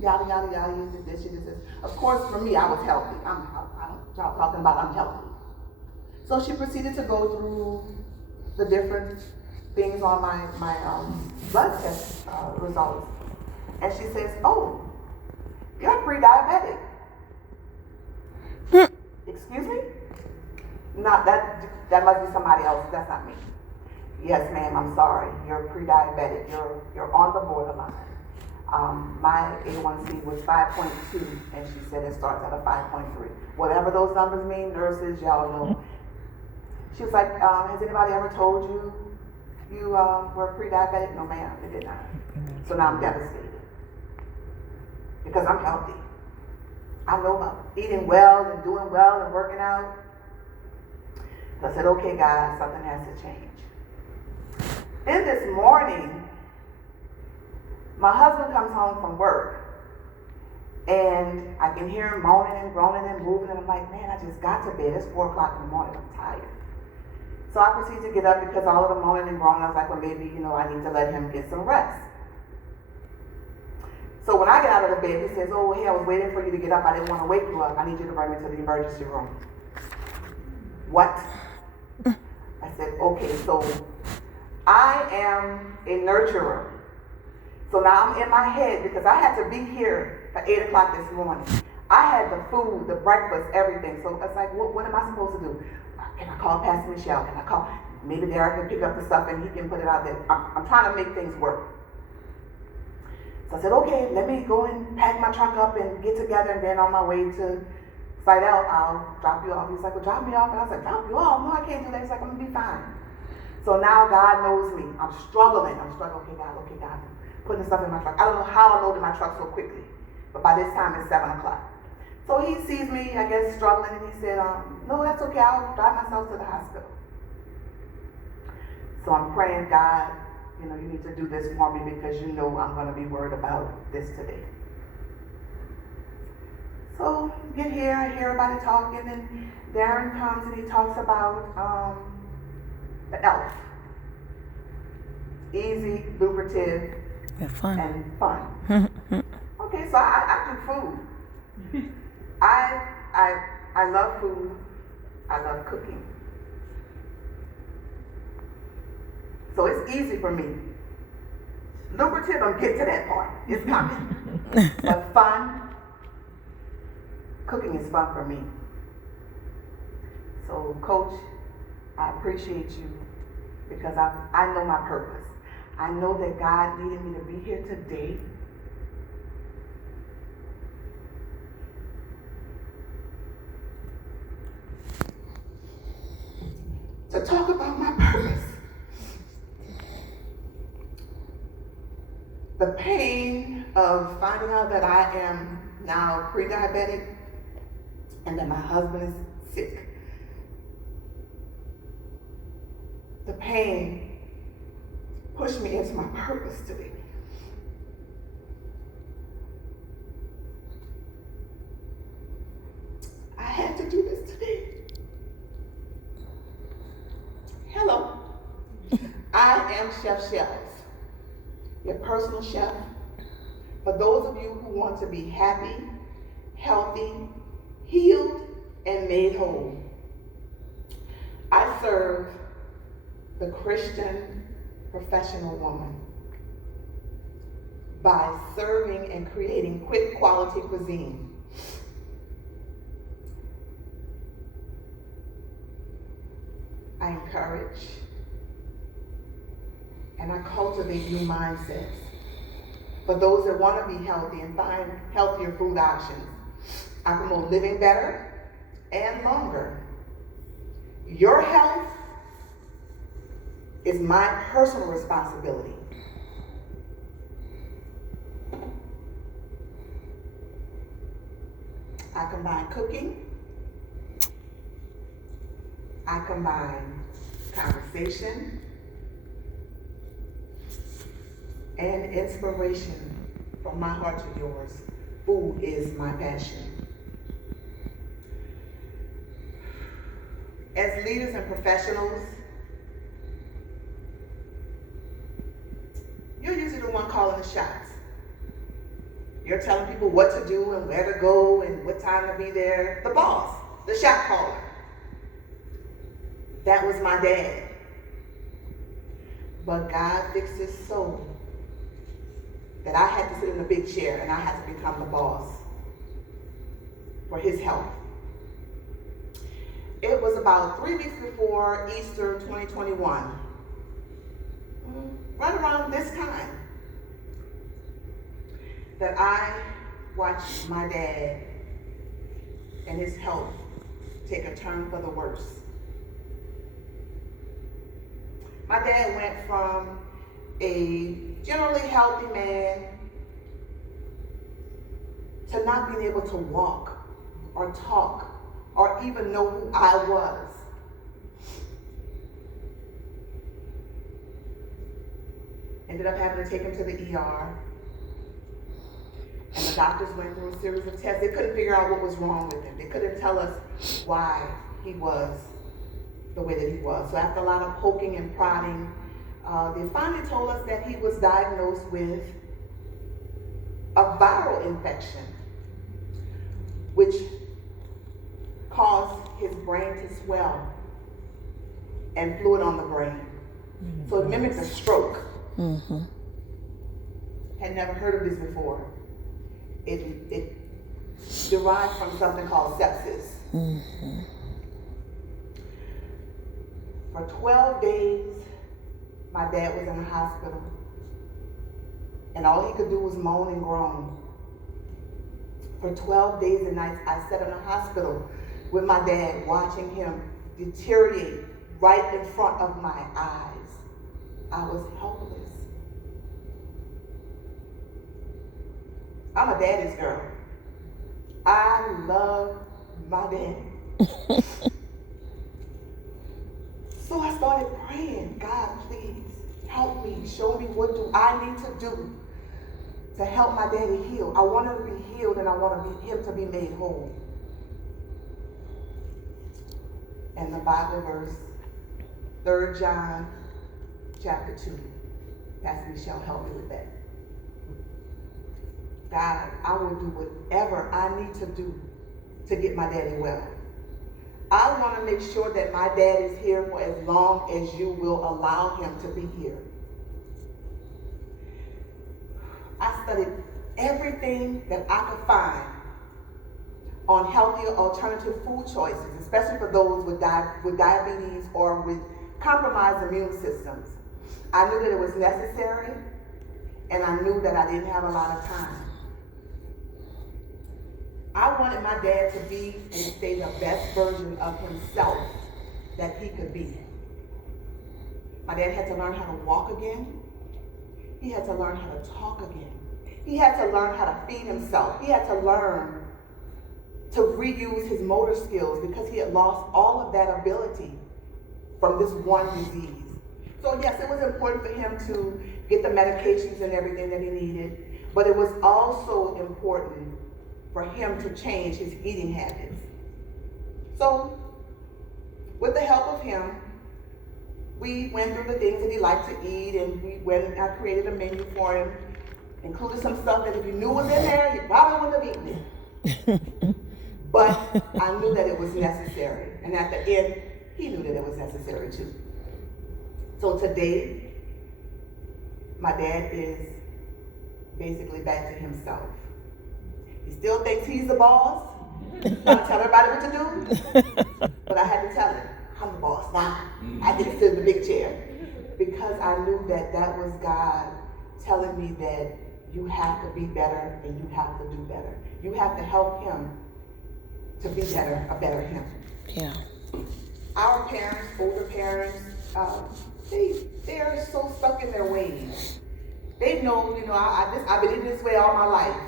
yada, yada, yada, you did this, you did this. Of course, for me, I was healthy. Y'all talking about I'm healthy. So she proceeded to go through the different things on my blood test results. And she says, oh, you're pre-diabetic. Excuse me? Not that must be somebody else. That's not me. Yes, ma'am, I'm sorry. You're pre-diabetic. You're on the borderline. My A1C was 5.2, and she said it starts at a 5.3. Whatever those numbers mean, nurses, y'all know. She was like, has anybody ever told you you were pre-diabetic? No, ma'am, it did not. So now I'm devastated because I'm healthy. I know about eating well and doing well and working out. So I said, okay, guys, something has to change. Then this morning, my husband comes home from work, and I can hear him moaning and groaning and moving, and I'm like, man, I just got to bed. It's 4 o'clock in the morning. I'm tired. So I proceed to get up because all of the moaning and groaning, I was like, well, maybe, I need to let him get some rest. So when I get out of the bed, he says, oh, hey, I was waiting for you to get up. I didn't want to wake you up. I need you to bring me to the emergency room. What? I said, okay, so I am a nurturer. So now I'm in my head because I had to be here at 8 o'clock this morning. I had the food, the breakfast, everything. So it's like, what am I supposed to do? Can I call Pastor Michelle? Can I call? Maybe Derek can pick up the stuff and he can put it out there. I'm trying to make things work. So I said, okay, let me go and pack my truck up and get together, and then on my way to Slidell, I'll drop you off. He's like, well, drop me off. And I said, drop you off? No, I can't do that. He's like, I'm going to be fine. So now God knows me. I'm struggling. Okay, God. Putting stuff in my truck. I don't know how I loaded my truck so quickly, but by this time it's 7 o'clock. So he sees me, I guess, struggling, and he said, no, that's okay. I'll drive myself to the hospital. So I'm praying, God, you need to do this for me because I'm going to be worried about this today. So get here, I hear everybody talking, and Darren comes and he talks about the ELF. Easy, lucrative, and fun. Okay, so I do food. I love food. I love cooking. So it's easy for me. Lucrative, I'm getting to that part. It's coming. But fun, cooking is fun for me. So, Coach, I appreciate you because I know my purpose. I know that God needed me to be here today. To talk about my purpose. The pain of finding out that I am now pre-diabetic and that my husband is sick. The pain pushed me into my purpose today. I had to do this today. Hello. I am Chef Shells, your personal chef. For those of you who want to be happy, healthy, healed, and made whole. I serve the Christian professional woman by serving and creating quick quality cuisine. I encourage and I cultivate new mindsets for those that want to be healthy and find healthier food options. I promote living better and longer. Your health is my personal responsibility. I combine cooking, I combine conversation and inspiration from my heart to yours. Food is my passion. As leaders and professionals, you're usually the one calling the shots. You're telling people what to do and where to go and what time to be there. The boss, the shot caller. That was my dad. But God fixed his soul that I had to sit in a big chair and I had to become the boss for his help. It was about 3 weeks before Easter 2021, right around this time, that I watched my dad and his health take a turn for the worse. My dad went from a generally healthy man to not being able to walk or talk or even know who I was. Ended up having to take him to the ER. And the doctors went through a series of tests. They couldn't figure out what was wrong with him. They couldn't tell us why he was the way that he was. So after a lot of poking and prodding, they finally told us that he was diagnosed with a viral infection, which caused his brain to swell and fluid on the brain. Mm-hmm. So it mimics a stroke. Mm-hmm. Had never heard of this before. It derived from something called sepsis. Mm-hmm. For 12 days, my dad was in the hospital. And all he could do was moan and groan. For 12 days and nights, I sat in the hospital with my dad, watching him deteriorate right in front of my eyes. I was helpless. I'm a daddy's girl. I love my dad. So I started praying, God, please help me. Show me what do I need to do to help my daddy heal. I want him to be healed and I want him to be made whole. And the Bible verse, 3 John chapter 2. Pastor Michelle, help me with that. God, I will do whatever I need to do to get my daddy well. I want to make sure that my dad is here for as long as you will allow him to be here. I studied everything that I could find on healthier alternative food choices, especially for those with diabetes or with compromised immune systems. I knew that it was necessary, and I knew that I didn't have a lot of time. I wanted my dad to be and stay the best version of himself that he could be. My dad had to learn how to walk again. He had to learn how to talk again. He had to learn how to feed himself. He had to learn to reuse his motor skills because he had lost all of that ability from this one disease. So yes, it was important for him to get the medications and everything that he needed, but it was also important for him to change his eating habits. So, with the help of him, we went through the things that he liked to eat, and we went and I created a menu for him, included some stuff that if you knew was in there, you probably wouldn't have eaten it. But I knew that it was necessary, and at the end, he knew that it was necessary too. So today, my dad is basically back to himself. He still thinks he's the boss, trying to tell everybody what to do. But I had to tell him, I'm the boss now. I get to sit in the big chair. Because I knew that that was God telling me that you have to be better and you have to do better. You have to help him to be better, a better him. Yeah. Our parents, older parents, they're so stuck in their ways. They know, I've been in this way all my life.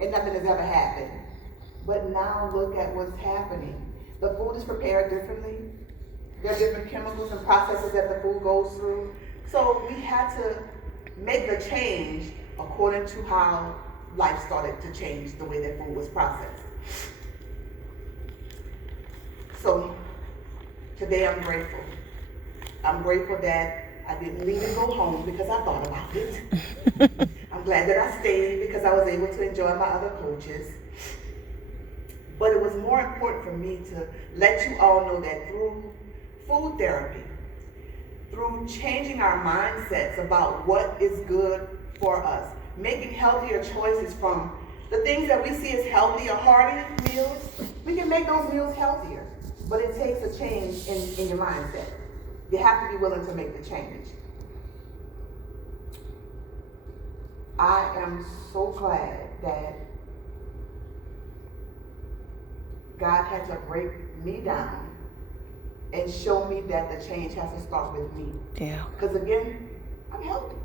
And nothing has ever happened. But now look at what's happening. The food is prepared differently. There are different chemicals and processes that the food goes through. So we had to make the change according to how life started to change the way that food was processed. So today I'm grateful. I'm grateful that I didn't leave and go home because I thought about it. I'm glad that I stayed because I was able to enjoy my other coaches. But it was more important for me to let you all know that through food therapy, through changing our mindsets about what is good for us, making healthier choices from the things that we see as healthy or hearty meals, we can make those meals healthier. But it takes a change in your mindset. You have to be willing to make the change. I am so glad that God had to break me down and show me that the change has to start with me. Yeah. Because again, I'm healthy.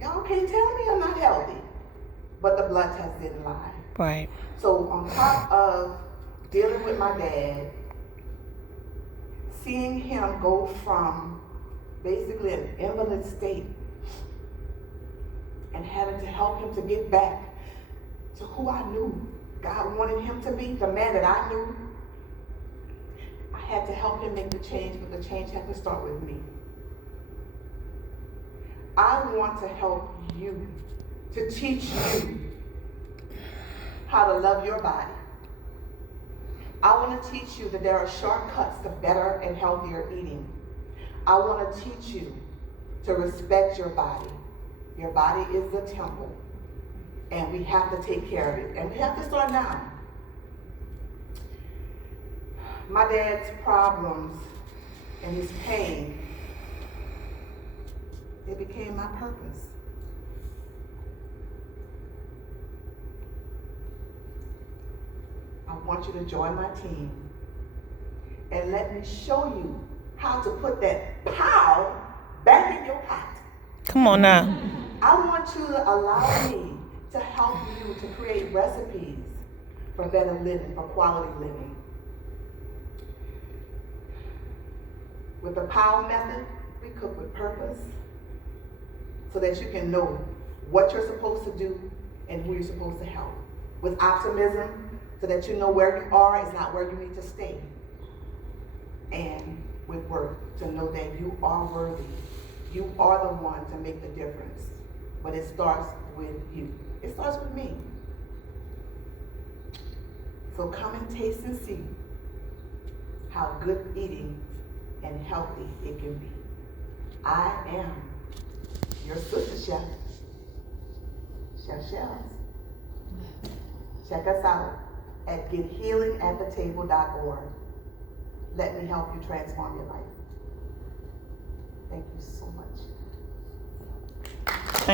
Y'all can't tell me I'm not healthy. But the blood test didn't lie. Right. So on top of dealing with my dad, seeing him go from basically an invalid state and having to help him to get back to who I knew God wanted him to be, the man that I knew, I had to help him make the change, but the change had to start with me. I want to help you, to teach you how to love your body. I want to teach you that there are shortcuts to better and healthier eating. I want to teach you to respect your body. Your body is the temple, and we have to take care of it, and we have to start now. My dad's problems and his pain, it became my purpose. I want you to join my team and let me show you how to put that pow back in your pot. Come on now. I want you to allow me to help you to create recipes for better living, for quality living. With the POW method, we cook with purpose so that you can know what you're supposed to do and who you're supposed to help. With optimism, so that you know where you are is not where you need to stay. And with work, to know that you are worthy. You are the one to make the difference. But it starts with you. It starts with me. So come and taste and see how good eating and healthy it can be. I am your sister chef, Chef Shells. Check us out at gethealingatthetable.org. Let me help you transform your life. Thank you so much.